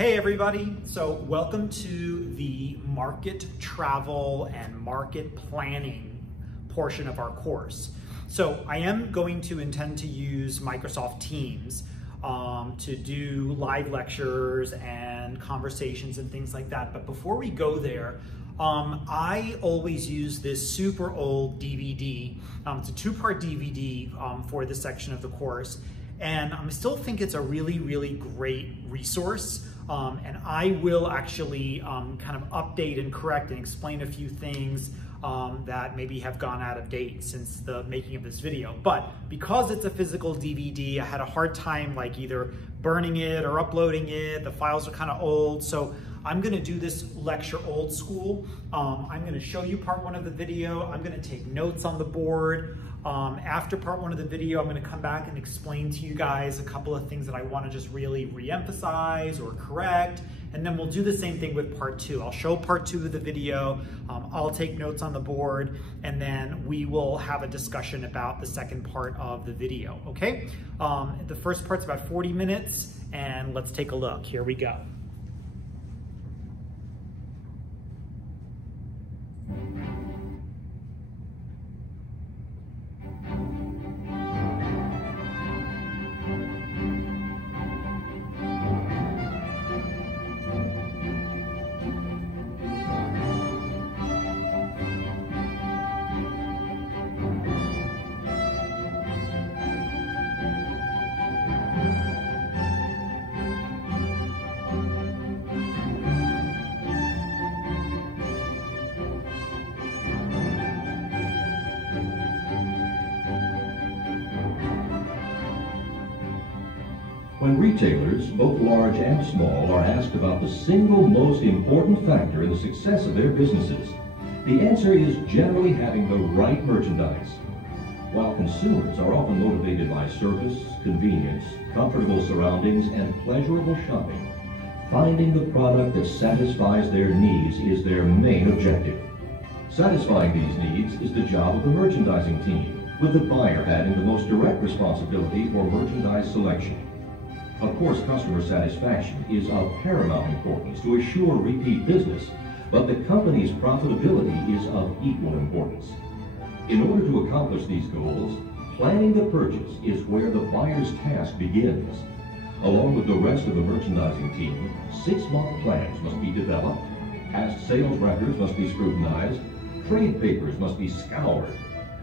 Hey everybody, so welcome to the market travel and market planning portion of our course. So I am going to intend to use Microsoft Teams to do live lectures and conversations and things like that. But before we go there, I always use this super old DVD. It's a two-part DVD for this section of the course. And I still think it's a really great resource. And I will actually kind of update and correct and explain a few things that maybe have gone out of date since the making of this video. But because it's a physical DVD, I had a hard time like either burning it or uploading it. The files are kind of old. So I'm gonna do this lecture old school. I'm gonna show you part one of the video. I'm gonna take notes on the board. After part one of the video, I'm gonna come back and explain to you guys a couple of things that I wanna just really re-emphasize or correct. And then we'll do the same thing with part two. I'll show part two of the video. I'll take notes on the board, and then we will have a discussion about the second part of the video, okay? The first part's about 40 minutes, and let's take a look. Here we go. When retailers, both large and small, are asked about the single most important factor in the success of their businesses, the answer is generally having the right merchandise. While consumers are often motivated by service, convenience, comfortable surroundings, and pleasurable shopping, finding the product that satisfies their needs is their main objective. Satisfying these needs is the job of the merchandising team, with the buyer having the most direct responsibility for merchandise selection. Of course, customer satisfaction is of paramount importance to assure repeat business, but the company's profitability is of equal importance. In order to accomplish these goals, planning the purchase is where the buyer's task begins. Along with the rest of the merchandising team, 6-month plans must be developed, past sales records must be scrutinized, trade papers must be scoured,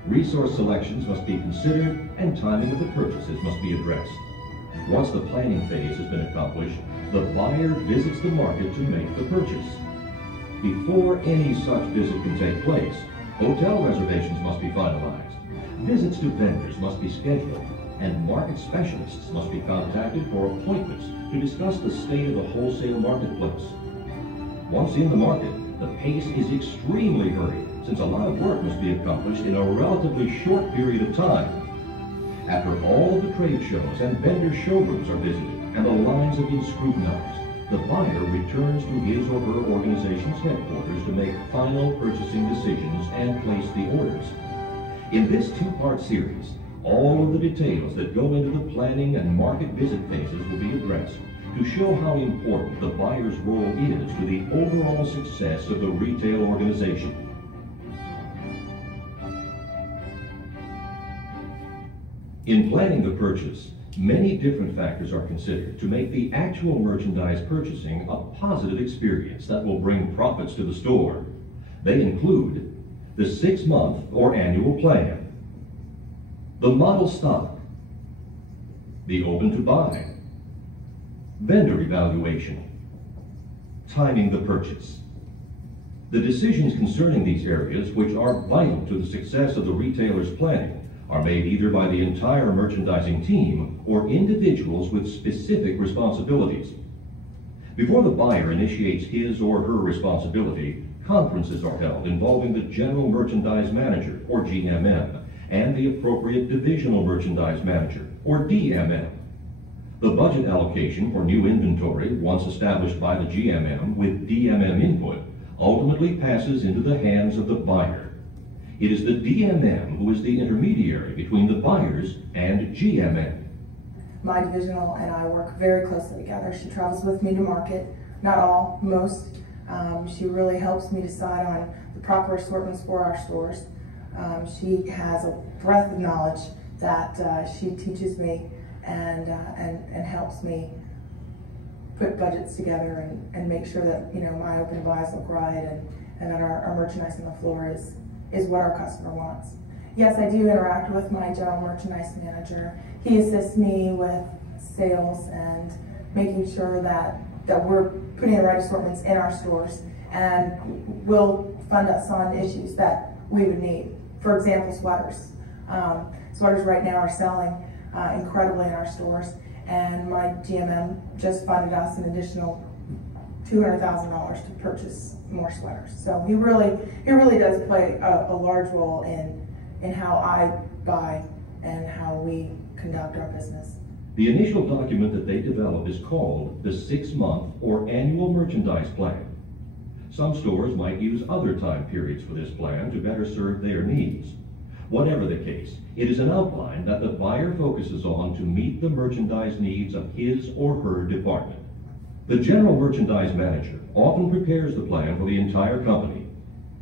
resource selections must be considered, and timing of the purchases must be addressed. Once the planning phase has been accomplished, the buyer visits the market to make the purchase. Before any such visit can take place, hotel reservations must be finalized, visits to vendors must be scheduled, and market specialists must be contacted for appointments to discuss the state of the wholesale marketplace. Once in the market, the pace is extremely hurried, since a lot of work must be accomplished in a relatively short period of time. After all of the trade shows and vendor showrooms are visited and the lines have been scrutinized, the buyer returns to his or her organization's headquarters to make final purchasing decisions and place the orders. In this two-part series, all of the details that go into the planning and market visit phases will be addressed to show how important the buyer's role is to the overall success of the retail organization. In planning the purchase, many different factors are considered to make the actual merchandise purchasing a positive experience that will bring profits to the store. They include the 6-month or annual plan, the model stock, the open to buy, vendor evaluation, timing the purchase. The decisions concerning these areas, which are vital to the success of the retailer's planning, are made either by the entire merchandising team or individuals with specific responsibilities. Before the buyer initiates his or her responsibility, conferences are held involving the General Merchandise Manager, or GMM, and the appropriate Divisional Merchandise Manager, or DMM. The budget allocation for new inventory, once established by the GMM with DMM input, ultimately passes into the hands of the buyer. It is the DMM who is the intermediary between the buyers and GMM. my divisional and I work very closely together. She travels with me to market, not all, most. She really helps me decide on the proper assortments for our stores. She has a breadth of knowledge that she teaches me and helps me put budgets together and make sure that my open buys look right and that our merchandise on the floor is what our customer wants. Yes, I do interact with my general merchandise manager. He assists me with sales and making sure that we're putting the right assortments in our stores, and will fund us on issues that we would need. For example, sweaters. Sweaters right now are selling incredibly in our stores, and my GMM just funded us an additional $200,000 to purchase more sweaters. So he really does play a large role in how I buy and how we conduct our business. The initial document that they develop is called the 6-month or annual merchandise plan. Some stores might use other time periods for this plan to better serve their needs. Whatever the case, it is an outline that the buyer focuses on to meet the merchandise needs of his or her department. The general merchandise manager often prepares the plan for the entire company.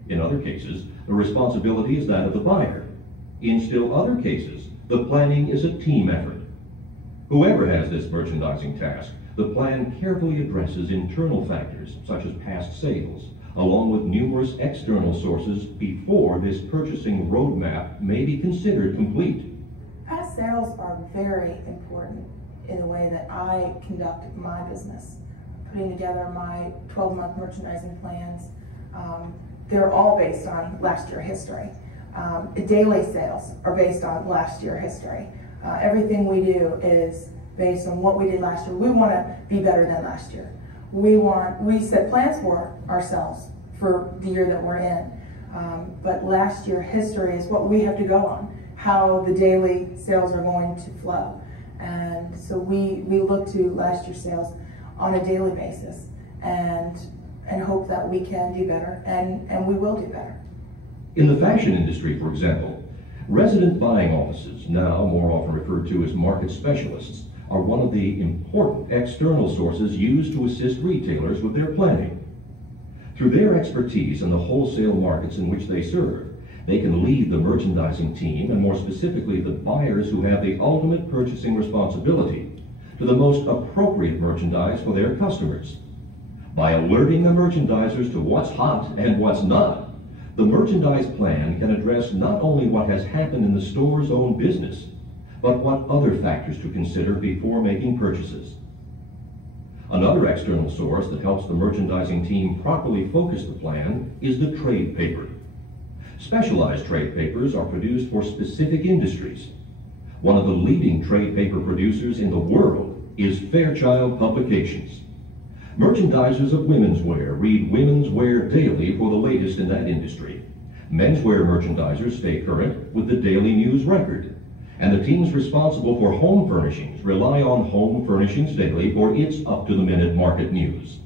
In other cases, the responsibility is that of the buyer. In still other cases, the planning is a team effort. Whoever has this merchandising task, the plan carefully addresses internal factors such as past sales, along with numerous external sources before this purchasing roadmap may be considered complete. Past sales are very important in the way that I conduct my business. Putting together my 12-month merchandising plans, they're all based on last year history. Daily sales are based on last year history. Everything we do is based on what we did last year. We want to be better than last year. We set plans for ourselves for the year that we're in. But last year history is what we have to go on, how the daily sales are going to flow. And so we look to last year's sales on a daily basis and hope that we can do better, and we will do better. In the fashion industry, for example, resident buying offices, now more often referred to as market specialists, are one of the important external sources used to assist retailers with their planning. Through their expertise in the wholesale markets in which they serve, they can lead the merchandising team, and more specifically the buyers who have the ultimate purchasing responsibility, to the most appropriate merchandise for their customers. By alerting the merchandisers to what's hot and what's not, the merchandise plan can address not only what has happened in the store's own business, but what other factors to consider before making purchases. Another external source that helps the merchandising team properly focus the plan is the trade paper. Specialized trade papers are produced for specific industries. One of the leading trade paper producers in the world is Fairchild Publications. Merchandisers of women's wear read Women's Wear Daily for the latest in that industry. Menswear merchandisers stay current with the Daily News Record. And the teams responsible for home furnishings rely on Home Furnishings Daily for its up-to-the-minute market news.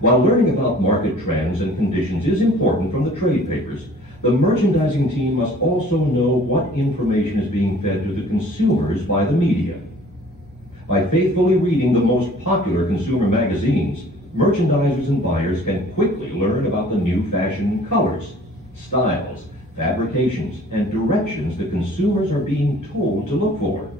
While learning about market trends and conditions is important from the trade papers, the merchandising team must also know what information is being fed to the consumers by the media. By faithfully reading the most popular consumer magazines, merchandisers and buyers can quickly learn about the new fashion colors, styles, fabrications, and directions the consumers are being told to look for.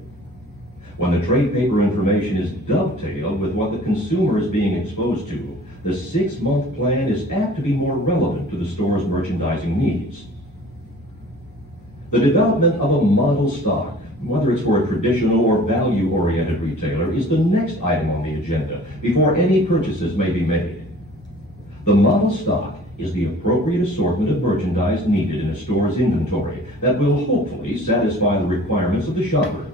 When the trade paper information is dovetailed with what the consumer is being exposed to, the 6-month plan is apt to be more relevant to the store's merchandising needs. The development of a model stock, whether it's for a traditional or value-oriented retailer, is the next item on the agenda before any purchases may be made. The model stock is the appropriate assortment of merchandise needed in a store's inventory that will hopefully satisfy the requirements of the shopper.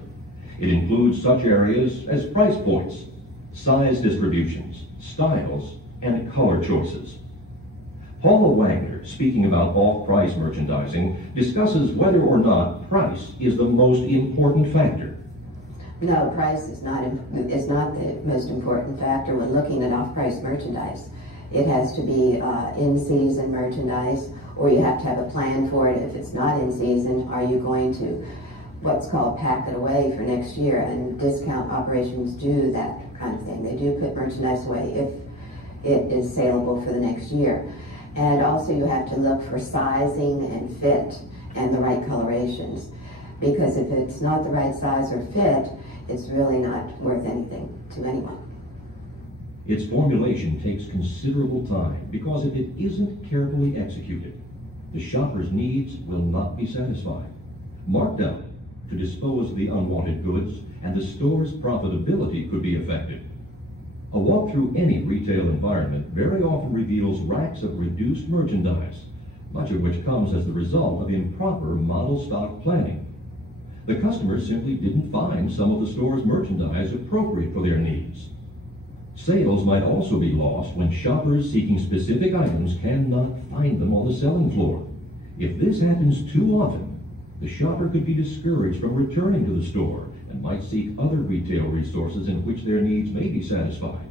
It includes such areas as price points, size distributions, styles, and color choices. Paula Wagner, speaking about off-price merchandising, discusses whether or not price is the most important factor. No, price is not the most important factor when looking at off-price merchandise. It has to be in-season merchandise, or you have to have a plan for it. If it's not in season, are you going to what's called pack it away for next year, and discount operations do that kind of thing. They do put merchandise away if it is saleable for the next year. And also you have to look for sizing and fit and the right colorations, because if it's not the right size or fit, it's really not worth anything to anyone. Its formulation takes considerable time because if it isn't carefully executed, the shopper's needs will not be satisfied. Marked out to dispose of the unwanted goods, and the store's profitability could be affected. A walk through any retail environment very often reveals racks of reduced merchandise, much of which comes as the result of improper model stock planning. The customers simply didn't find some of the store's merchandise appropriate for their needs. Sales might also be lost when shoppers seeking specific items cannot find them on the selling floor. If this happens too often, the shopper could be discouraged from returning to the store and might seek other retail resources in which their needs may be satisfied.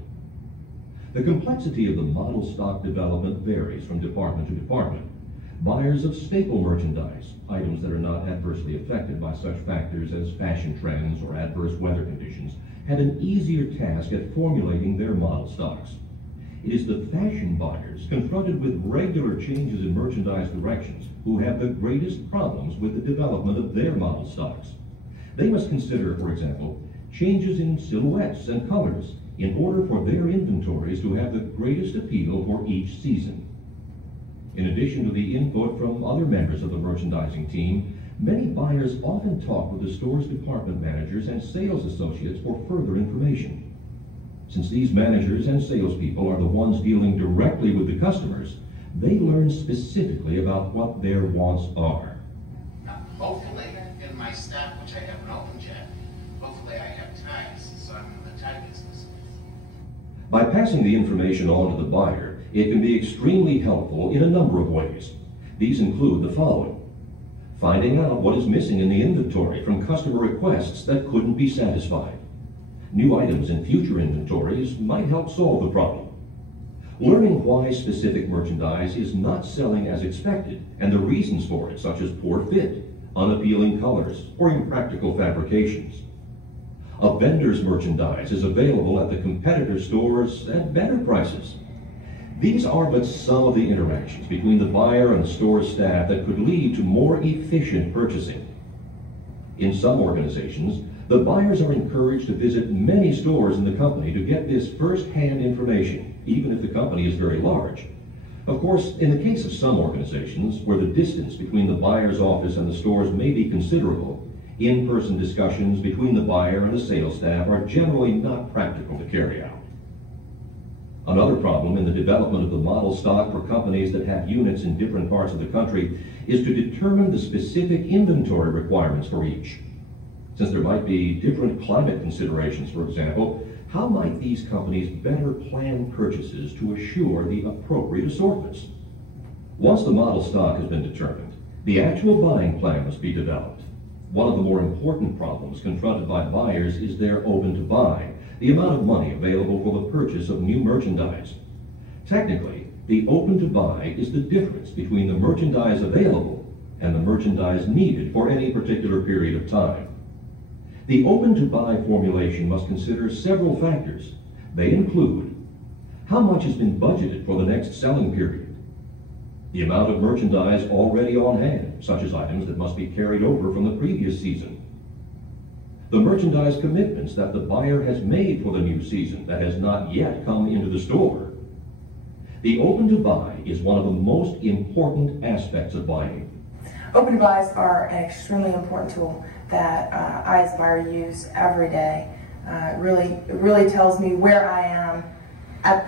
The complexity of the model stock development varies from department to department. Buyers of staple merchandise, items that are not adversely affected by such factors as fashion trends or adverse weather conditions, have an easier task at formulating their model stocks. It is the fashion buyers confronted with regular changes in merchandise directions who have the greatest problems with the development of their model stocks. They must consider, for example, changes in silhouettes and colors in order for their inventories to have the greatest appeal for each season. In addition to the input from other members of the merchandising team, many buyers often talk with the store's department managers and sales associates for further information. Since these managers and salespeople are the ones dealing directly with the customers, they learn specifically about what their wants are. Hopefully, in my staff, which I haven't opened yet, hopefully I have ties, so I'm in the tie business. By passing the information on to the buyer, it can be extremely helpful in a number of ways. These include the following: finding out what is missing in the inventory from customer requests that couldn't be satisfied. New items in future inventories might help solve the problem. Learning why specific merchandise is not selling as expected and the reasons for it, such as poor fit, unappealing colors, or impractical fabrications. A vendor's merchandise is available at the competitor stores at better prices. These are but some of the interactions between the buyer and the store staff that could lead to more efficient purchasing. In some organizations, the buyers are encouraged to visit many stores in the company to get this first-hand information, even if the company is very large. Of course, in the case of some organizations, where the distance between the buyer's office and the stores may be considerable, in-person discussions between the buyer and the sales staff are generally not practical to carry out. Another problem in the development of the model stock for companies that have units in different parts of the country is to determine the specific inventory requirements for each. Since there might be different climate considerations, for example, how might these companies better plan purchases to assure the appropriate assortments? Once the model stock has been determined, the actual buying plan must be developed. One of the more important problems confronted by buyers is their open-to-buy, the amount of money available for the purchase of new merchandise. Technically, the open-to-buy is the difference between the merchandise available and the merchandise needed for any particular period of time. The open-to-buy formulation must consider several factors. They include how much has been budgeted for the next selling period, the amount of merchandise already on hand, such as items that must be carried over from the previous season, the merchandise commitments that the buyer has made for the new season that has not yet come into the store. The open-to-buy is one of the most important aspects of buying. Open-to-buys are an extremely important tool that I as a buyer use every day. It really tells me where I am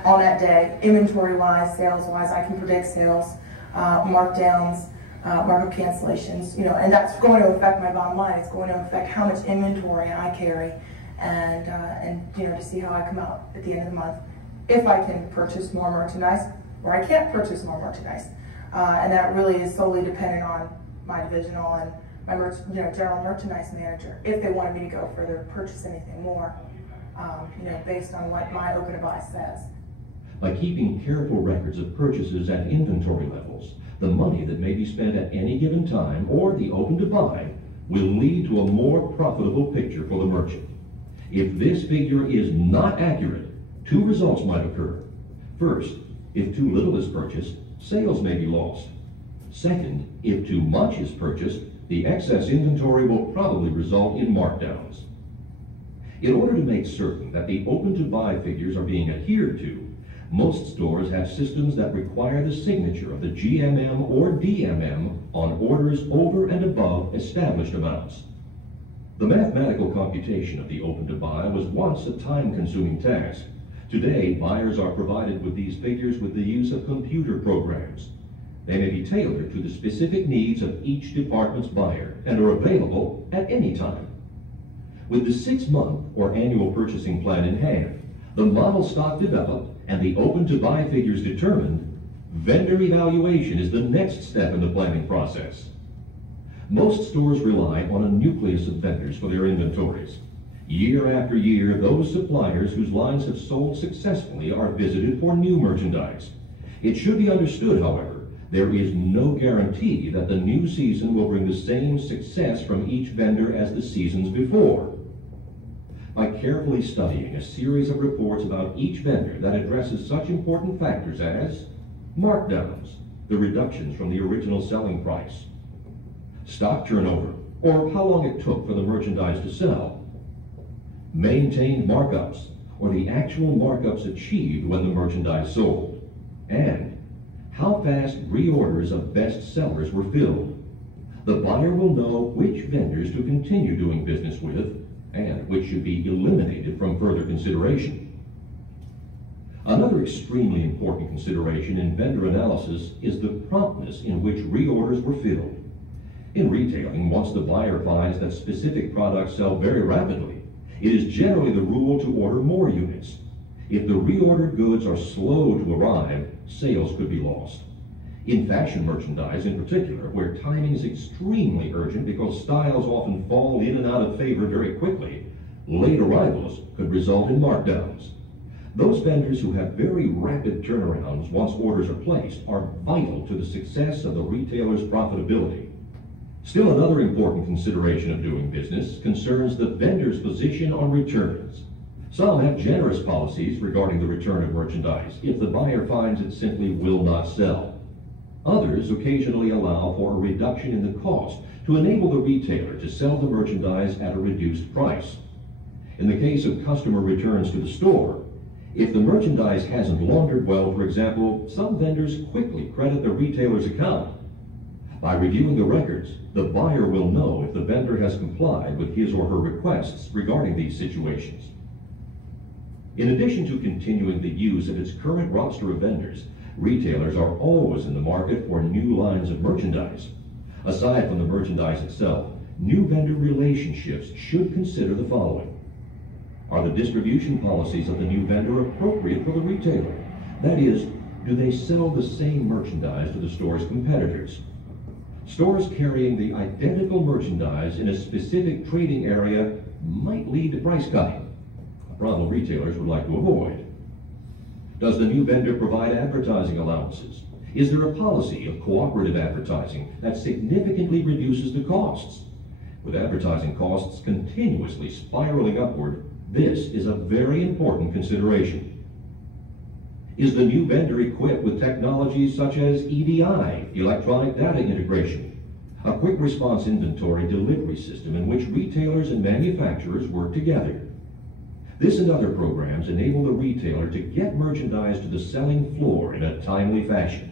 on that day, inventory-wise, sales-wise. I can predict sales, markdowns, markup cancellations, and that's going to affect my bottom line. It's going to affect how much inventory I carry, and to see how I come out at the end of the month, if I can purchase more merchandise or I can't purchase more merchandise, and that really is solely dependent on my divisional and my general merchandise manager, if they wanted me to go further, purchase anything more, based on what my open-to-buy says. By keeping careful records of purchases at inventory levels, the money that may be spent at any given time, or the open-to-buy, will lead to a more profitable picture for the merchant. If this figure is not accurate, two results might occur. First, if too little is purchased, sales may be lost. Second, if too much is purchased, the excess inventory will probably result in markdowns. In order to make certain that the open-to-buy figures are being adhered to, most stores have systems that require the signature of the GMM or DMM on orders over and above established amounts. The mathematical computation of the open-to-buy was once a time-consuming task. Today, buyers are provided with these figures with the use of computer programs. They may be tailored to the specific needs of each department's buyer and are available at any time. With the 6-month or annual purchasing plan in hand, the model stock developed, and the open-to-buy figures determined, vendor evaluation is the next step in the planning process. Most stores rely on a nucleus of vendors for their inventories. Year after year, those suppliers whose lines have sold successfully are visited for new merchandise. It should be understood, however, there is no guarantee that the new season will bring the same success from each vendor as the seasons before. By carefully studying a series of reports about each vendor that addresses such important factors as markdowns, the reductions from the original selling price, stock turnover, or how long it took for the merchandise to sell, maintained markups, or the actual markups achieved when the merchandise sold, and how fast reorders of best sellers were filled. The buyer will know which vendors to continue doing business with and which should be eliminated from further consideration. Another extremely important consideration in vendor analysis is the promptness in which reorders were filled. In retailing, once the buyer finds that specific products sell very rapidly, it is generally the rule to order more units. If the reordered goods are slow to arrive, sales could be lost. In fashion merchandise in particular, where timing is extremely urgent because styles often fall in and out of favor very quickly, late arrivals could result in markdowns. Those vendors who have very rapid turnarounds once orders are placed are vital to the success of the retailer's profitability. Still, another important consideration of doing business concerns the vendor's position on returns. Some have generous policies regarding the return of merchandise if the buyer finds it simply will not sell. Others occasionally allow for a reduction in the cost to enable the retailer to sell the merchandise at a reduced price. In the case of customer returns to the store, if the merchandise hasn't laundered well, for example, some vendors quickly credit the retailer's account. By reviewing the records, the buyer will know if the vendor has complied with his or her requests regarding these situations. In addition to continuing the use of its current roster of vendors, retailers are always in the market for new lines of merchandise. Aside from the merchandise itself, new vendor relationships should consider the following. Are the distribution policies of the new vendor appropriate for the retailer? That is, do they sell the same merchandise to the store's competitors? Stores carrying the identical merchandise in a specific trading area might lead to price cutting, a problem retailers would like to avoid. Does the new vendor provide advertising allowances? Is there a policy of cooperative advertising that significantly reduces the costs? With advertising costs continuously spiraling upward, this is a very important consideration. Is the new vendor equipped with technologies such as EDI, electronic data integration, a quick response inventory delivery system in which retailers and manufacturers work together? This and other programs enable the retailer to get merchandise to the selling floor in a timely fashion.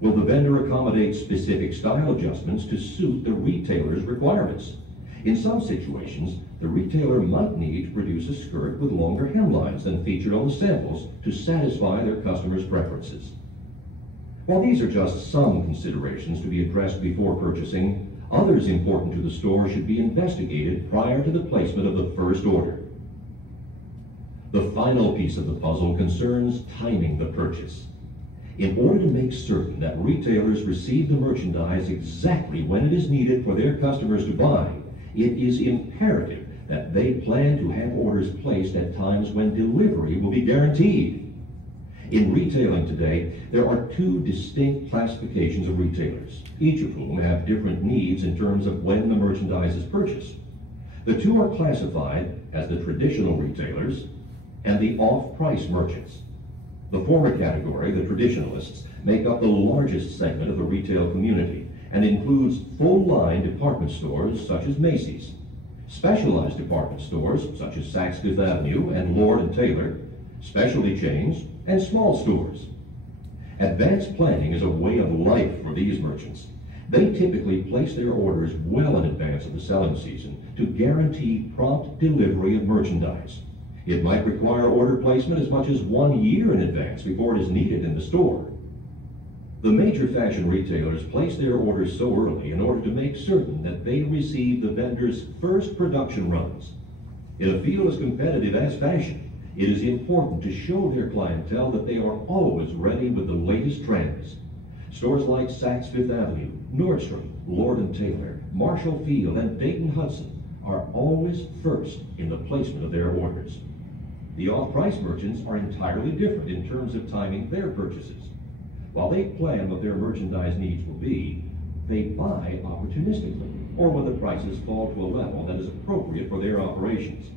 Will the vendor accommodate specific style adjustments to suit the retailer's requirements? In some situations, the retailer might need to produce a skirt with longer hemlines than featured on the samples to satisfy their customers' preferences. While these are just some considerations to be addressed before purchasing, others important to the store should be investigated prior to the placement of the first order. The final piece of the puzzle concerns timing the purchase. In order to make certain that retailers receive the merchandise exactly when it is needed for their customers to buy, it is imperative that they plan to have orders placed at times when delivery will be guaranteed. In retailing today, there are two distinct classifications of retailers, each of whom have different needs in terms of when the merchandise is purchased. The two are classified as the traditional retailers and the off-price merchants. The former category, the traditionalists, make up the largest segment of the retail community and includes full-line department stores such as Macy's, specialized department stores such as Saks Fifth Avenue and Lord & Taylor, specialty chains, and small stores. Advanced planning is a way of life for these merchants. They typically place their orders well in advance of the selling season to guarantee prompt delivery of merchandise. It might require order placement as much as 1 year in advance before it is needed in the store. The major fashion retailers place their orders so early in order to make certain that they receive the vendor's first production runs. In a field as competitive as fashion, it is important to show their clientele that they are always ready with the latest trends. Stores like Saks Fifth Avenue, Nordstrom, Lord & Taylor, Marshall Field, and Dayton Hudson are always first in the placement of their orders. The off-price merchants are entirely different in terms of timing their purchases. While they plan what their merchandise needs will be, they buy opportunistically, or when the prices fall to a level that is appropriate for their operations.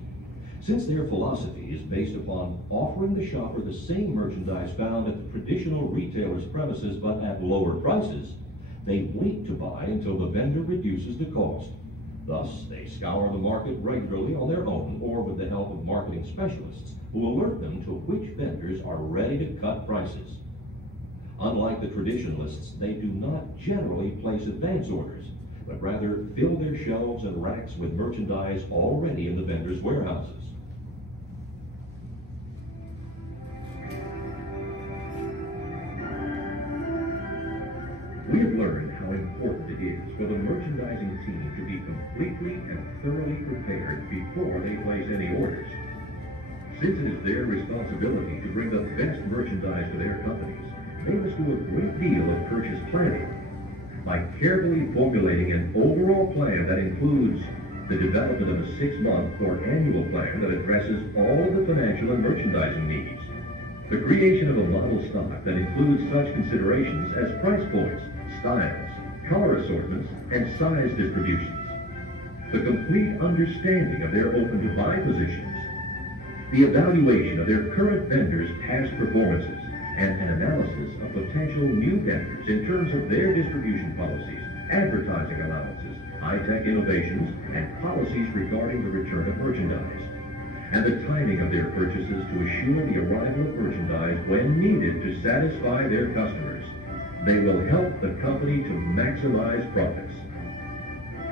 Since their philosophy is based upon offering the shopper the same merchandise found at the traditional retailer's premises but at lower prices, they wait to buy until the vendor reduces the cost. Thus, they scour the market regularly on their own or with the help of marketing specialists who alert them to which vendors are ready to cut prices. Unlike the traditionalists, they do not generally place advance orders, but rather fill their shelves and racks with merchandise already in the vendors' warehouses. We have learned how important it is for the merchandising team to be completely and thoroughly prepared before they place any orders. Since it is their responsibility to bring the best merchandise to their companies, they must do a great deal of purchase planning. By carefully formulating an overall plan that includes the development of a 6-month or annual plan that addresses all of the financial and merchandising needs, the creation of a model stock that includes such considerations as price points, styles, color assortments, and size distributions, the complete understanding of their open-to-buy positions, the evaluation of their current vendors' past performances, and an analysis of potential new vendors in terms of their distribution policies, advertising allowances, high-tech innovations, and policies regarding the return of merchandise, and the timing of their purchases to assure the arrival of merchandise when needed to satisfy their customers. They will help the company to maximize profits.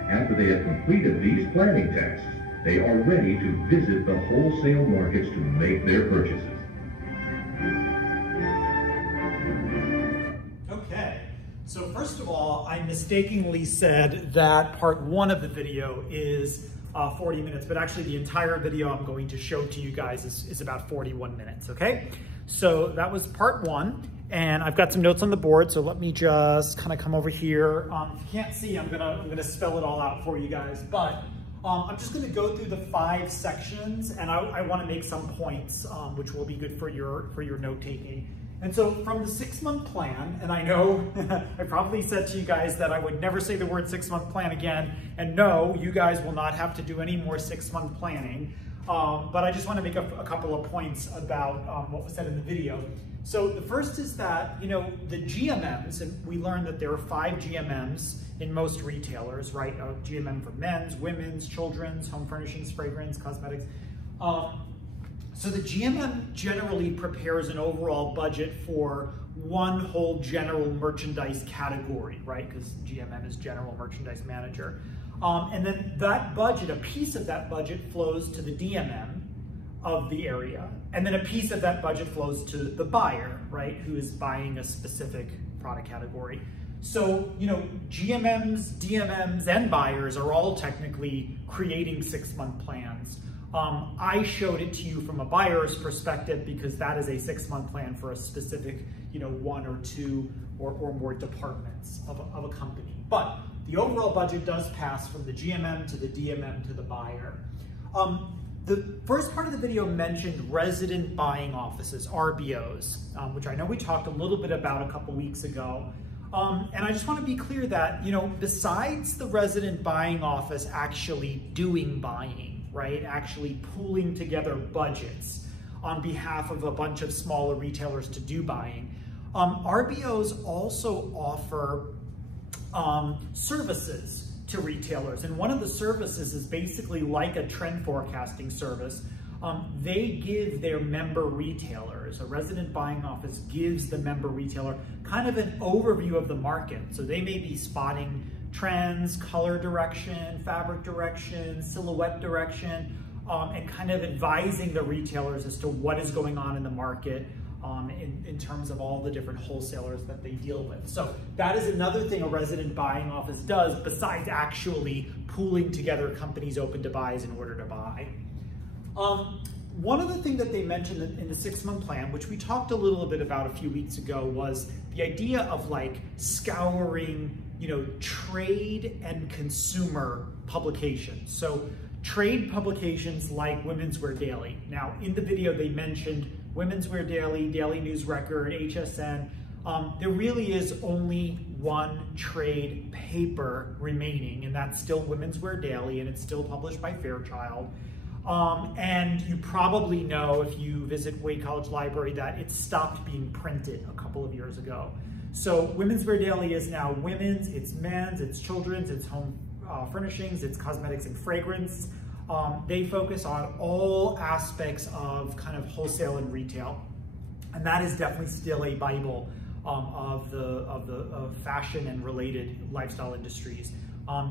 After they have completed these planning tasks, they are ready to visit the wholesale markets to make their purchases. Okay, so first of all, I mistakenly said that part 1 of the video is 40 minutes, but actually the entire video I'm going to show to you guys is about 41 minutes, okay? So that was part 1, and I've got some notes on the board, so let me just kind of come over here. If you can't see, I'm gonna spell it all out for you guys, but I'm just gonna go through the 5 sections, and I wanna make some points, which will be good for your note-taking. And so from the 6-month plan, and I know I probably said to you guys that I would never say the word 6-month plan again, and no, you guys will not have to do any more 6-month planning, but I just want to make a couple of points about what was said in the video. So the first is that, you know, the GMMs, and we learned that there are 5 GMMs in most retailers, right? A GMM for men's, women's, children's, home furnishings, fragrance, cosmetics. So the GMM generally prepares an overall budget for one whole general merchandise category, right? Because GMM is General Merchandise Manager. And then that budget, a piece of that budget flows to the DMM of the area. And then a piece of that budget flows to the buyer, right? Who is buying a specific product category. So, you know, GMMs, DMMs, and buyers are all technically creating 6-month plans. I showed it to you from a buyer's perspective because that is a 6-month plan for a specific, you know, 1 or 2 or more departments of a company. But the overall budget does pass from the GMM to the DMM to the buyer. The first part of the video mentioned resident buying offices, RBOs, which I know we talked a little bit about a couple weeks ago. And I just want to be clear that, besides the resident buying office actually doing buying, right, actually pooling together budgets on behalf of a bunch of smaller retailers to do buying, RBOs also offer services to retailers. And one of the services is basically like a trend forecasting service. They give their member retailers, a resident buying office gives the member retailer kind of an overview of the market. So they may be spotting trends, color direction, fabric direction, silhouette direction, and kind of advising the retailers as to what is going on in the market in terms of all the different wholesalers that they deal with. So that is another thing a resident buying office does besides actually pooling together companies open to buys in order to buy. One other thing that they mentioned in the 6-month plan, which we talked a little bit about a few weeks ago, was the idea of like scouring, trade and consumer publications. So trade publications like Women's Wear Daily. Now, in the video, they mentioned Women's Wear Daily, Daily News Record, HSN. There really is only one trade paper remaining, and that's still Women's Wear Daily, and it's still published by Fairchild. And you probably know, if you visit Wake College Library, that it stopped being printed a couple of years ago. So Women's Wear Daily is now women's, it's men's, it's children's, it's home furnishings, it's cosmetics and fragrance. They focus on all aspects of kind of wholesale and retail. And that is definitely still a Bible of fashion and related lifestyle industries.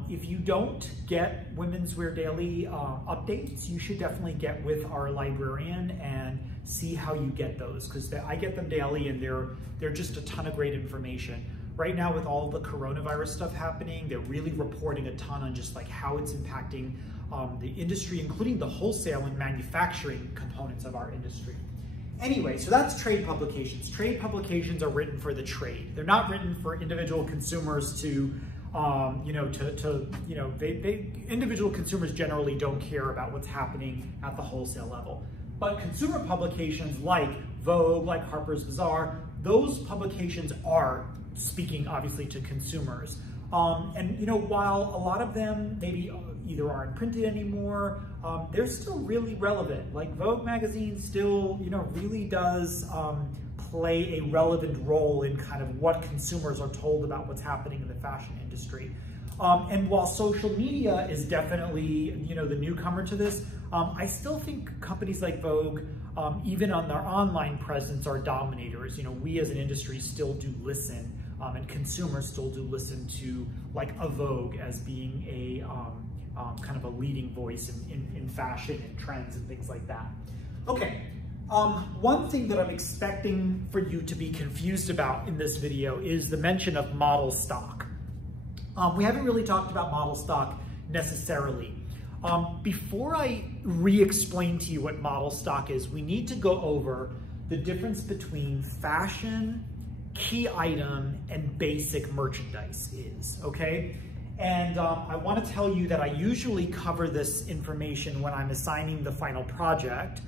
If you don't get Women's Wear Daily updates, you should definitely get with our librarian and see how you get those, because I get them daily and they're just a ton of great information. Right now, with all the coronavirus stuff happening, they're really reporting a ton on just like how it's impacting the industry, including the wholesale and manufacturing components of our industry. Anyway, so that's trade publications. Trade publications are written for the trade. They're not written for individual consumers to individual consumers generally don't care about what's happening at the wholesale level. But consumer publications like Vogue, like Harper's Bazaar, those publications are speaking obviously to consumers. While a lot of them maybe either aren't printed anymore, they're still really relevant. Like Vogue magazine still, really does play a relevant role in kind of what consumers are told about what's happening in the fashion industry. And while social media is definitely, the newcomer to this, I still think companies like Vogue, even on their online presence, are dominators. We as an industry still do listen, and consumers still do listen to like a Vogue as being a kind of a leading voice in fashion and trends and things like that. Okay. One thing that I'm expecting for you to be confused about in this video is the mention of model stock. We haven't really talked about model stock necessarily. Before I re-explain to you what model stock is, we need to go over the difference between fashion, key item, and basic merchandise is, okay? And I want to tell you that I usually cover this information when I'm assigning the final project.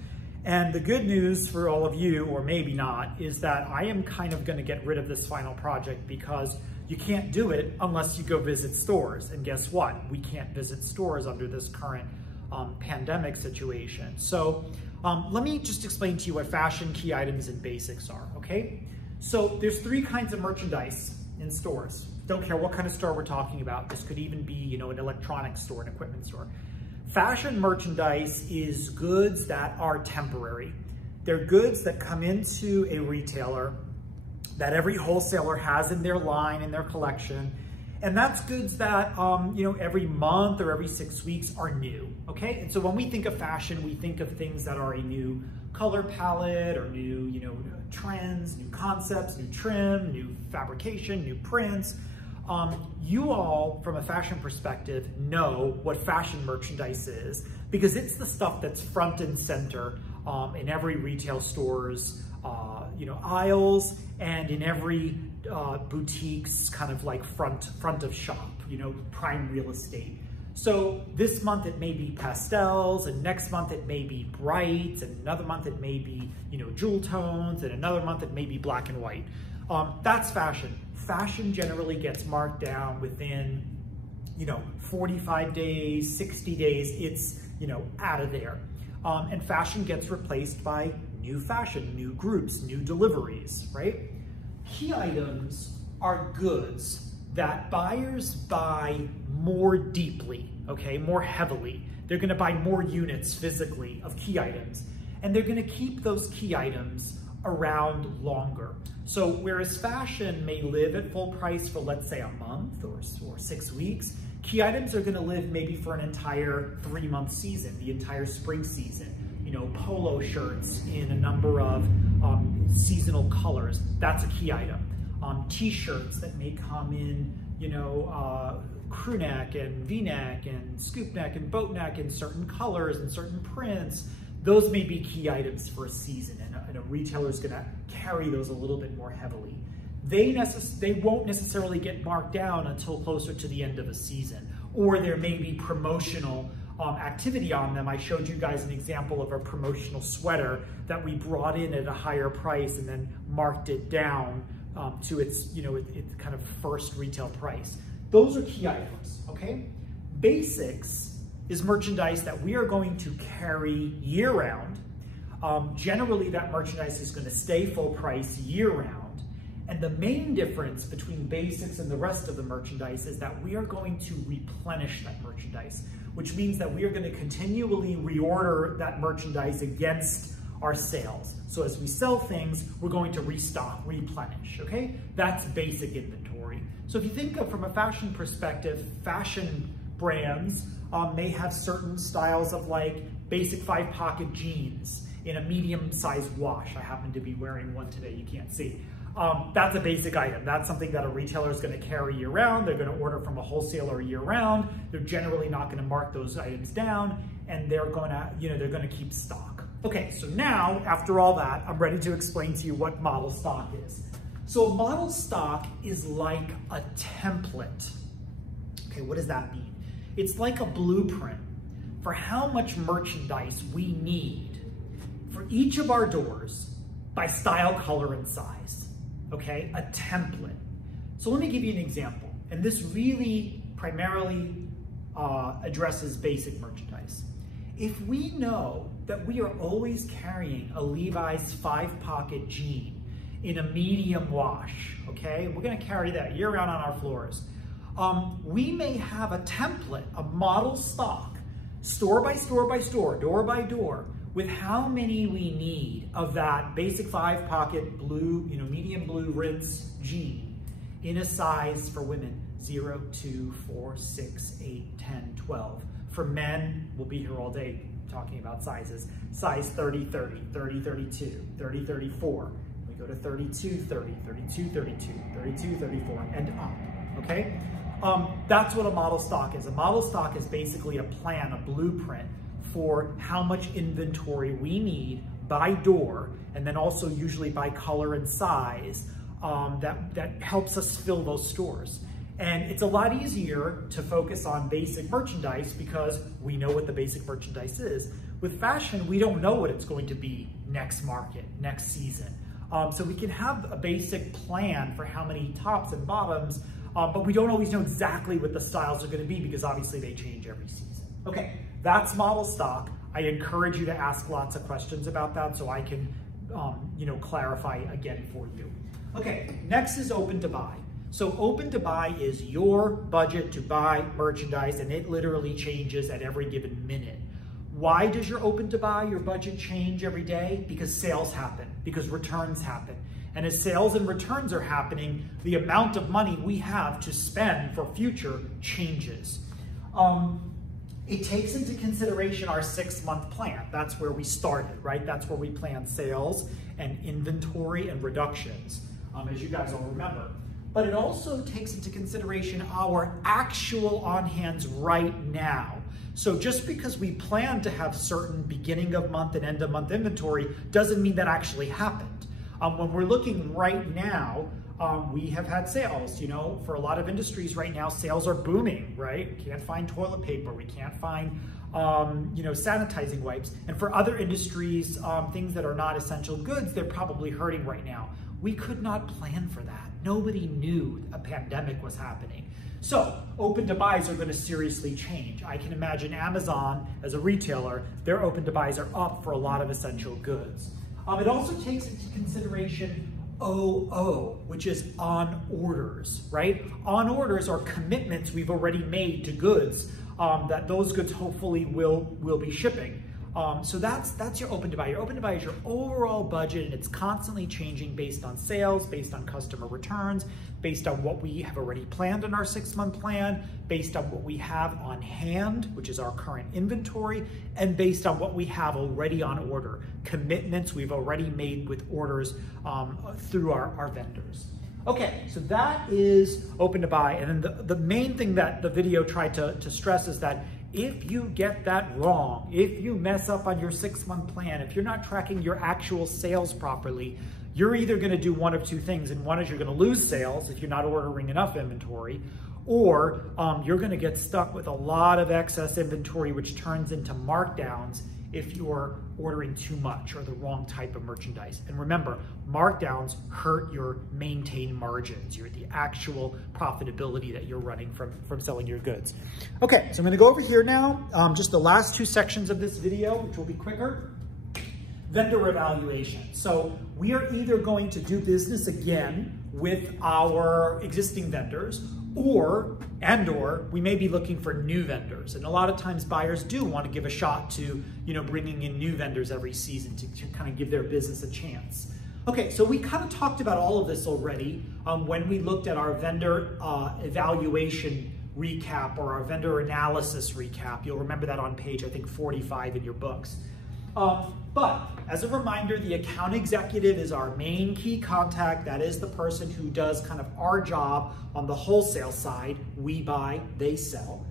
And the good news for all of you, or maybe not, is that I am kind of going to get rid of this final project because you can't do it unless you go visit stores. And guess what? We can't visit stores under this current pandemic situation. So let me just explain to you what fashion, key items, and basics are, okay? So there's 3 kinds of merchandise in stores. Don't care what kind of store we're talking about. This could even be, an electronics store, an equipment store. Fashion merchandise is goods that are temporary. They're goods that come into a retailer that every wholesaler has in their line, in their collection. And that's goods that, every month or every 6 weeks are new, okay? And so when we think of fashion, we think of things that are a new color palette or new, trends, new concepts, new trim, new fabrication, new prints. You all, from a fashion perspective, know what fashion merchandise is because it's the stuff that's front and center in every retail store's aisles and in every boutique's kind of like front of shop, prime real estate. So this month it may be pastels, and next month it may be brights, and another month it may be, jewel tones, and another month it may be black and white. That's fashion. Fashion generally gets marked down within, 45 days, 60 days, it's, out of there. And fashion gets replaced by new fashion, new groups, new deliveries, right? Key items are goods that buyers buy more deeply, okay, more heavily. They're gonna buy more units physically of key items, and they're gonna keep those key items around longer. So whereas fashion may live at full price for, let's say, a month or 6 weeks, key items are gonna live maybe for an entire 3-month season, the entire spring season. Polo shirts in a number of seasonal colors, that's a key item. T-shirts that may come in, crew neck and V-neck and scoop neck and boat neck in certain colors and certain prints, those may be key items for a season, and a retailer is gonna carry those a little bit more heavily. They won't necessarily get marked down until closer to the end of a season, or there may be promotional activity on them. I showed you guys an example of a promotional sweater that we brought in at a higher price and then marked it down to its, its kind of first retail price. Those are key items, okay? Basics is merchandise that we are going to carry year round. Generally, that merchandise is gonna stay full price year round. And the main difference between basics and the rest of the merchandise is that we are going to replenish that merchandise, which means that we are going to continually reorder that merchandise against our sales. So as we sell things, we're going to restock, replenish, okay? That's basic inventory. So if you think of from a fashion perspective, fashion brands may have certain styles of like basic 5-pocket jeans in a medium-sized wash. I happen to be wearing one today, you can't see. That's a basic item. That's something that a retailer is going to carry year round. They're going to order from a wholesaler year round. They're generally not going to mark those items down, and they're going to, they're going to keep stock. Okay, so now after all that, I'm ready to explain to you what model stock is. So a model stock is like a template. Okay, what does that mean? It's like a blueprint for how much merchandise we need for each of our doors by style, color, and size. Okay, a template. So let me give you an example. And this really primarily addresses basic merchandise. If we know that we are always carrying a Levi's 5-pocket jean in a medium wash, okay, we're gonna carry that year round on our floors. We may have a template, a model stock, store by store by store, door by door, with how many we need of that basic 5-pocket blue, medium blue rinse jean in a size for women, 0, 2, 4, 6, 8, 10, 12. For men, we'll be here all day talking about sizes. Size 30, 30, 30, 32, 30, 34. We go to 32, 30, 32, 32, 32, 34, and up, okay? That's what a model stock is. A model stock is basically a plan, a blueprint for how much inventory we need by door, and then also usually by color and size, that helps us fill those stores. And it's a lot easier to focus on basic merchandise because we know what the basic merchandise is. With fashion, we don't know what it's going to be next market, next season. So we can have a basic plan for how many tops and bottoms, but we don't always know exactly what the styles are going to be because obviously they change every season. Okay, that's model stock. I encourage you to ask lots of questions about that so I can, clarify again for you. Okay, next is open to buy. So open to buy is your budget to buy merchandise, and it literally changes at every given minute. Why does your open to buy, your budget change every day? Because sales happen, because returns happen. And as sales and returns are happening, the amount of money we have to spend for future changes. It takes into consideration our 6-month plan. That's where we started, right? That's where we plan sales and inventory and reductions, as you guys all remember. But it also takes into consideration our actual on hands right now. So just because we plan to have certain beginning of month and end of month inventory doesn't mean that actually happened. When we're looking right now, we have had sales. You know, for a lot of industries right now, sales are booming, right? We can't find toilet paper, we can't find you know, sanitizing wipes. And for other industries, things that are not essential goods, they're probably hurting right now. We could not plan for that. Nobody knew a pandemic was happening. So open to buys are going to seriously change. I can imagine Amazon as a retailer, their open to buys are up for a lot of essential goods. It also takes into consideration OO, which is on orders, right? On orders are commitments we've already made to goods that those goods hopefully will be shipping. So that's your open to buy. Your open to buy is your overall budget, and it's constantly changing based on sales, based on customer returns, based on what we have already planned in our 6-month plan, based on what we have on hand, which is our current inventory, and based on what we have already on order, commitments we've already made with orders through our vendors. Okay, so that is open to buy. And then the main thing that the video tried to stress is that if you get that wrong, if you mess up on your 6-month plan, if you're not tracking your actual sales properly, you're either gonna do one of two things. And one is you're gonna lose sales if you're not ordering enough inventory, or you're gonna get stuck with a lot of excess inventory, which turns into markdowns if you're ordering too much or the wrong type of merchandise. And remember, markdowns hurt your maintained margins, the actual profitability that you're running from selling your goods. Okay, so I'm gonna go over here now, just the last 2 sections of this video, which will be quicker. Vendor evaluation. So we are either going to do business again with our existing vendors, or we may be looking for new vendors. And a lot of times buyers do want to give a shot to, you know, bringing in new vendors every season to kind of give their business a chance. Okay, so we kind of talked about all of this already when we looked at our vendor evaluation recap or our vendor analysis recap. You'll remember that on page, I think, 45 in your books. But as a reminder, the account executive is our main key contact. That is the person who does kind of our job on the wholesale side. We buy, they sell.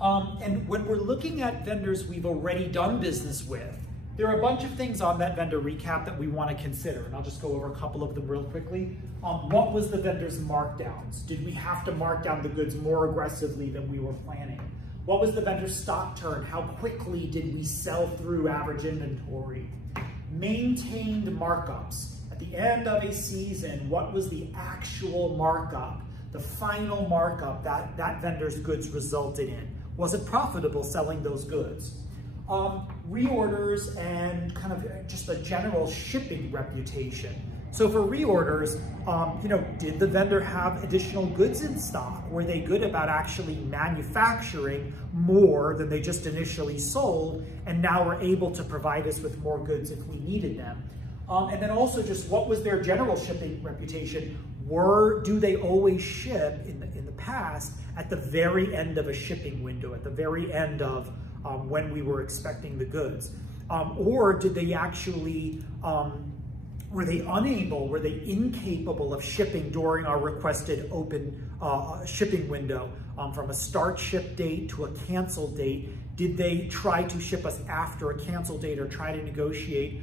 And when we're looking at vendors we've already done business with, there are a bunch of things on that vendor recap that we want to consider. And I'll just go over a couple of them real quickly. What was the vendor's markdowns? Did we have to mark down the goods more aggressively than we were planning? What was the vendor's stock turn? How quickly did we sell through average inventory? Maintained markups. At the end of a season, what was the actual markup, the final markup that vendor's goods resulted in? Was it profitable selling those goods? Reorders and kind of just a general shipping reputation. So for reorders, you know, did the vendor have additional goods in stock? Were they good about actually manufacturing more than they just initially sold, and now we're able to provide us with more goods if we needed them? And then also just what was their general shipping reputation? Do they always ship in the past at the very end of a shipping window, at the very end of when we were expecting the goods? Or did they actually, were they incapable of shipping during our requested open shipping window? From a start ship date to a cancel date, did they try to ship us after a cancel date or try to negotiate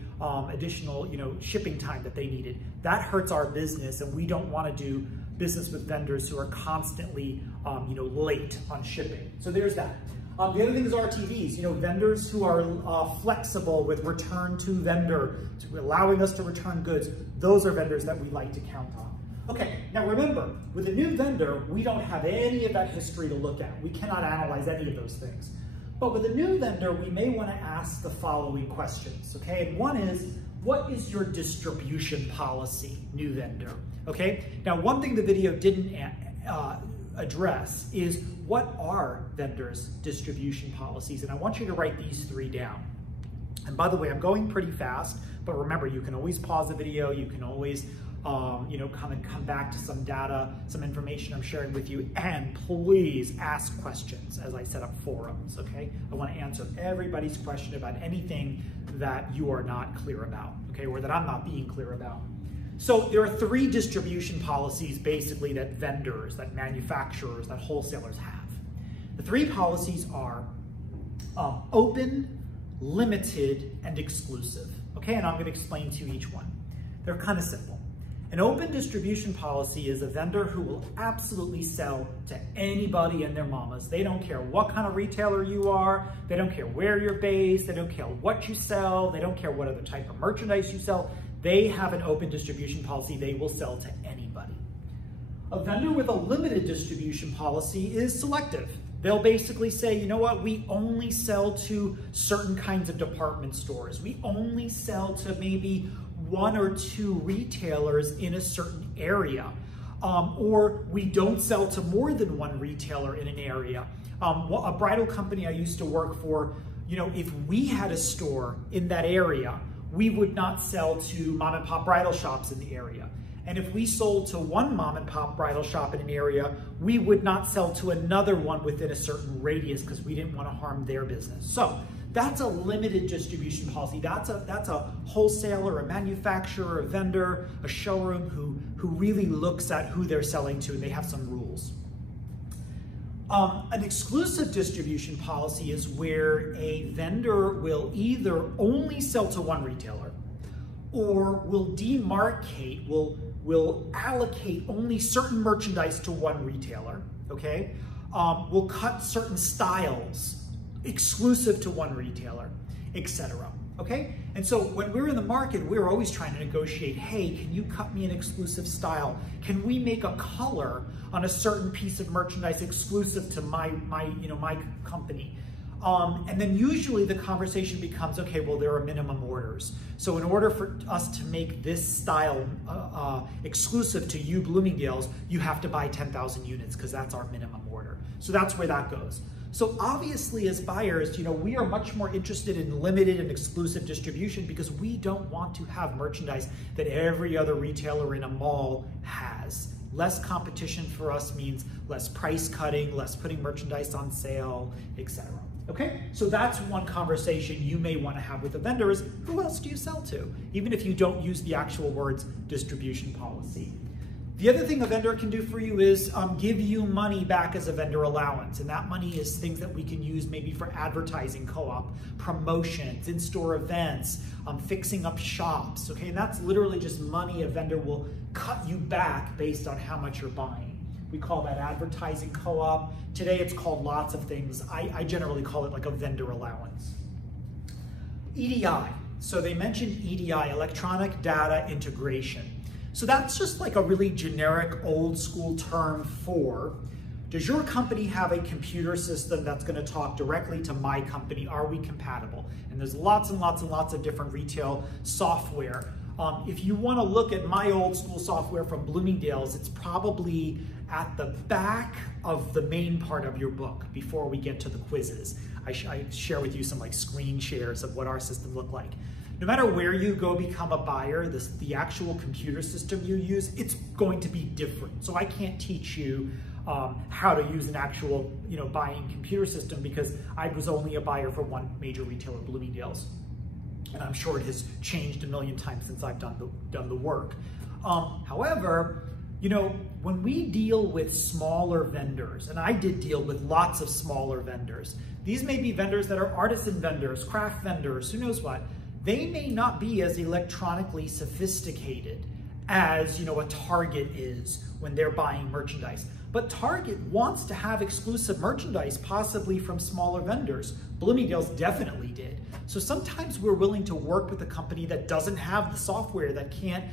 additional, you know, shipping time that they needed? That hurts our business, and we don't want to do business with vendors who are constantly, you know, late on shipping. So there's that. The other thing is RTVs, you know, vendors who are flexible with return to vendor, to allowing us to return goods. Those are vendors that we like to count on. Okay, now remember, with a new vendor, we don't have any of that history to look at. We cannot analyze any of those things. But with a new vendor, we may want to ask the following questions, okay? And one is, what is your distribution policy, new vendor? Okay, now one thing the video didn't address is, what are vendors' distribution policies? And I want you to write these 3 down. And by the way, I'm going pretty fast, but remember, you can always pause the video, you can always you know, come back to some data, some information I'm sharing with you, and please ask questions as I set up forums, okay? I want to answer everybody's question about anything that you are not clear about, okay, or that I'm not being clear about. So there are 3 distribution policies basically that vendors, that manufacturers, that wholesalers have. The 3 policies are open, limited, and exclusive, okay? And I'm going to explain to you each one. They're kind of simple. An open distribution policy is a vendor who will absolutely sell to anybody and their mamas. They don't care what kind of retailer you are. They don't care where you're based. They don't care what you sell. They don't care what other type of merchandise you sell. They have an open distribution policy. They will sell to anybody. A vendor with a limited distribution policy is selective. They'll basically say, you know what, we only sell to certain kinds of department stores. We only sell to maybe 1 or 2 retailers in a certain area. Or we don't sell to more than 1 retailer in an area. A bridal company I used to work for, you know, if we had a store in that area, we would not sell to mom and pop bridal shops in the area. And if we sold to 1 mom and pop bridal shop in an area, we would not sell to another one within a certain radius because we didn't want to harm their business. So that's a limited distribution policy. That's a wholesaler, a manufacturer, a vendor, a showroom who really looks at who they're selling to, and they have some rules. An exclusive distribution policy is where a vendor will either only sell to 1 retailer or will demarcate, will allocate only certain merchandise to 1 retailer, okay? Will cut certain styles exclusive to 1 retailer, etc. Okay? And so when we're in the market, we're always trying to negotiate, hey, can you cut me an exclusive style? Can we make a color on a certain piece of merchandise exclusive to my company? And then usually the conversation becomes, okay, well, there are minimum orders. So in order for us to make this style exclusive to you, Bloomingdale's, you have to buy 10,000 units because that's our minimum order. So that's where that goes. So obviously as buyers, you know, we are much more interested in limited and exclusive distribution because we don't want to have merchandise that every other retailer in a mall has. Less competition for us means less price cutting, less putting merchandise on sale, etc. Okay, so that's one conversation you may want to have with a vendor is, who else do you sell to? Even if you don't use the actual words distribution policy. The other thing a vendor can do for you is give you money back as a vendor allowance. And that money is things that we can use maybe for advertising co-op, promotions, in-store events, fixing up shops, okay? And that's literally just money a vendor will cut you back based on how much you're buying. We call that advertising co-op. Today it's called lots of things. I generally call it like a vendor allowance. EDI. So they mentioned EDI, electronic data integration. So that's just like a really generic old school term for, does your company have a computer system that's going to talk directly to my company? Are we compatible? And there's lots and lots and lots of different retail software. If you want to look at my old school software from Bloomingdale's, it's probably at the back of the main part of your book before we get to the quizzes. I share with you some like screen shares of what our system looked like. No matter where you go become a buyer, the actual computer system you use, it's going to be different. So I can't teach you how to use an actual buying computer system because I was only a buyer for 1 major retailer, Bloomingdale's. And I'm sure it has changed a million times since I've done the work. However, when we deal with smaller vendors, and I did deal with lots of smaller vendors, these may be vendors that are artisan vendors, craft vendors, who knows what. They may not be as electronically sophisticated as a Target is when they're buying merchandise. But Target wants to have exclusive merchandise, possibly from smaller vendors. Bloomingdale's definitely did. So sometimes we're willing to work with a company that doesn't have the software, that can't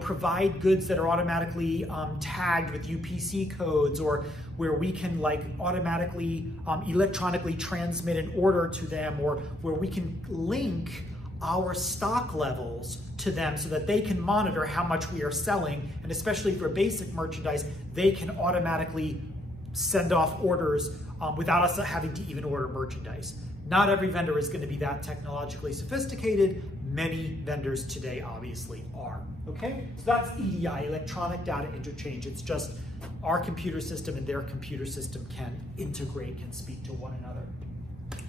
provide goods that are automatically tagged with UPC codes, or where we can automatically electronically transmit an order to them, or where we can link our stock levels to them so that they can monitor how much we are selling, and especially for basic merchandise, they can automatically send off orders without us having to even order merchandise. Not every vendor is going to be that technologically sophisticated. Many vendors today obviously are, okay? So that's EDI, electronic data interchange. It's just our computer system and their computer system can integrate, can speak to one another.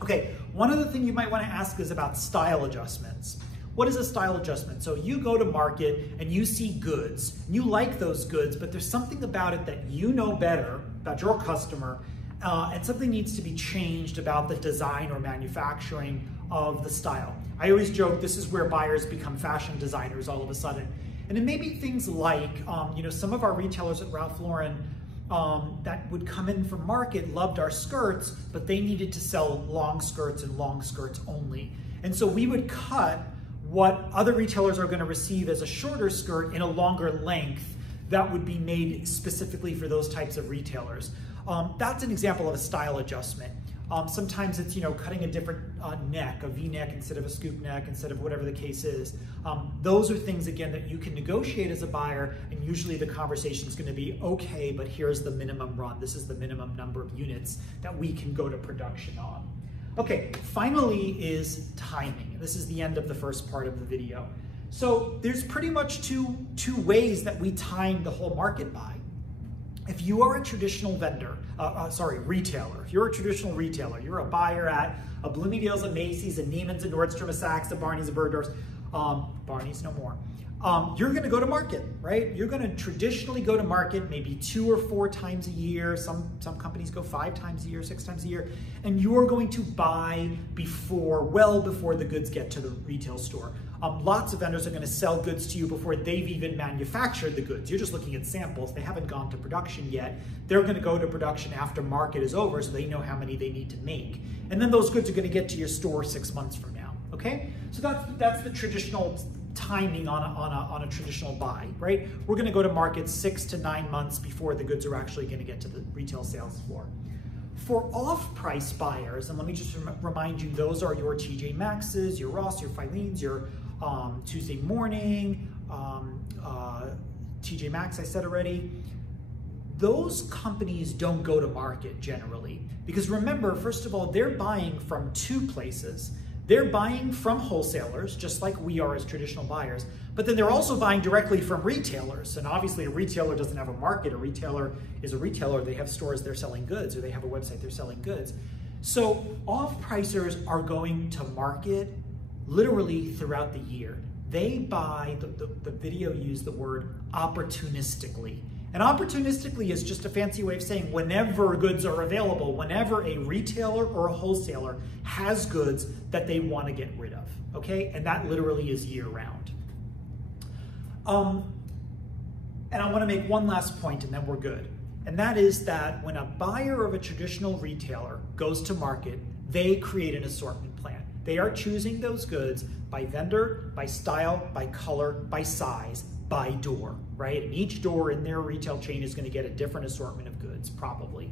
Okay, one other thing you might want to ask is about style adjustments. What is a style adjustment? So you go to market and you see goods, you like those goods, but there's something about it that you know better about your customer, and something needs to be changed about the design or manufacturing of the style. I always joke this is where buyers become fashion designers all of a sudden. And it may be things like, some of our retailers at Ralph Lauren that would come in from market loved our skirts, but they needed to sell long skirts and long skirts only. And so we would cut what other retailers are going to receive as a shorter skirt in a longer length that would be made specifically for those types of retailers. That's an example of a style adjustment. Sometimes it's cutting a different neck, a V-neck instead of a scoop neck, instead of whatever the case is. Those are things, again, that you can negotiate as a buyer, and usually the conversation is going to be, okay, but here's the minimum run. This is the minimum number of units that we can go to production on. Okay, finally is timing. This is the end of the first part of the video. So there's pretty much two ways that we time the whole market by. If you are a traditional retailer, if you're a traditional retailer, you're a buyer at a Bloomingdale's, a Macy's, a Neiman's, a Nordstrom, a Saks, a Barney's, a Bergdorf's, Barney's no more. You're gonna go to market, right? You're gonna traditionally go to market maybe 2 or 4 times a year. Some companies go 5 times a year, 6 times a year, and you're going to buy well before the goods get to the retail store. Lots of vendors are going to sell goods to you before they've even manufactured the goods. You're just looking at samples. They haven't gone to production yet. They're going to go to production after market is over, so they know how many they need to make. And then those goods are going to get to your store 6 months from now, okay? So that's the traditional timing on a traditional buy, right? We're going to go to market 6 to 9 months before the goods are actually going to get to the retail sales floor. For off-price buyers, and let me just remind you, those are your TJ Maxx's, your Ross, your Filene's, your Tuesday Morning, TJ Maxx, I said already. Those companies don't go to market generally, because remember, first of all, they're buying from 2 places. They're buying from wholesalers, just like we are as traditional buyers, but then they're also buying directly from retailers. And obviously a retailer doesn't have a market. A retailer is a retailer. They have stores, they're selling goods, or they have a website, they're selling goods. So off-pricers are going to market literally throughout the year. They buy, the video used the word opportunistically. And opportunistically is just a fancy way of saying whenever goods are available, whenever a retailer or a wholesaler has goods that they want to get rid of, okay? And that literally is year round. And I want to make one last point and then we're good. And that is that when a buyer of a traditional retailer goes to market, they create an assortment plan. They are choosing those goods by vendor, by style, by color, by size, by door, right? And each door in their retail chain is going to get a different assortment of goods, probably.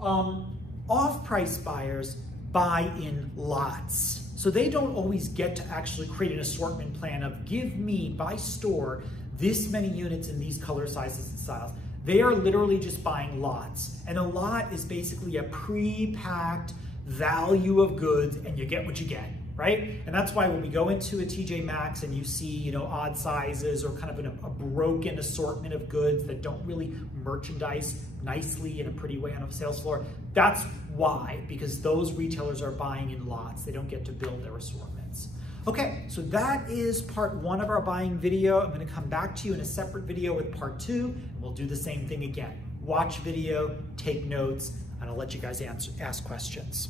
Off-price buyers buy in lots. So they don't always get to actually create an assortment plan of give me, by store, this many units in these color sizes and styles. They are literally just buying lots. And a lot is basically a pre-packed value of goods, and you get what you get, right? And that's why when we go into a TJ Maxx and you see, odd sizes or kind of a broken assortment of goods that don't really merchandise nicely in a pretty way on a sales floor, that's why, because those retailers are buying in lots. They don't get to build their assortments. Okay, so that is part 1 of our buying video. I'm going to come back to you in a separate video with part 2, and we'll do the same thing again. Watch video, take notes, and I'll let you guys ask questions.